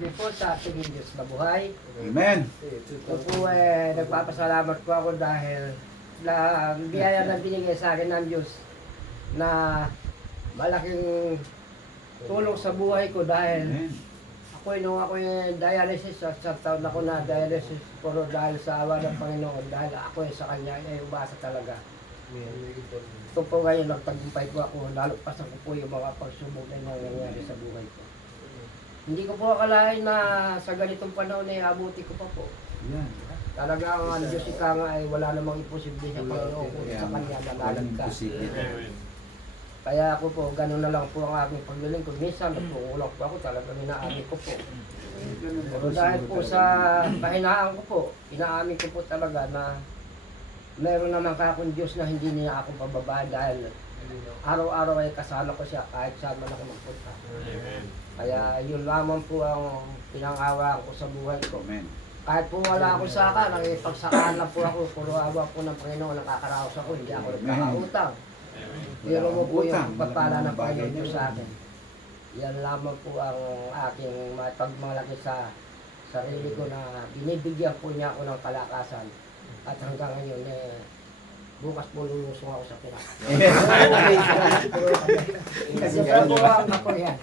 din po sa ating Diyos na buhay. Amen. Ito po nagpapasalamat po ako dahil na biyaya na binigay sa akin ng Diyos na malaking tulong sa buhay ko dahil Amen. nung ako dialysis, sa taon ako na dialysis, puro dahil sa awa ng Panginoon, dahil ako sa Kanya ay umasa talaga. Ito po ngayon, nagtagumpay po ako, lalo pa sa ko po yung mga pagsubok na nangyayari sa buhay ko. Hindi ko po akalain na sa ganitong panahon ay abuti ko pa po. Yan. Talaga ang Diyos ika nga ay wala namang imposible sa Panginoon kung sa Kanya nalaligtas. Kaya ako po, gano'n na lang po ang aking paglilingkod. Minsan, nagpukulang po ako, talagang inaamin ko po. Pero dahil po sa kahinaan ko po, inaamin ko po talaga na meron naman akong Diyos na hindi niya ako pababaan dahil araw-araw ay kasama ko siya kahit saan man ako magpunta. Kaya yun lamang po ang pinangawaan ko sa buhay ko. Amen. Kahit po wala ako saka, nakipagsakahan lang po ako, puro awa po ng Panginoon, nakakaraos ako, hindi ako nagkakautang. Pero mo po yung pagpapala ng Panginoon Diyos sa akin. Yan lamang po ang aking pagmalaki sa sarili ko na binibigyan po niya ako ng kalakasan. At hanggang ngayon, bukas po lulusong ako sa pinaka. Kasi po ang ako yan.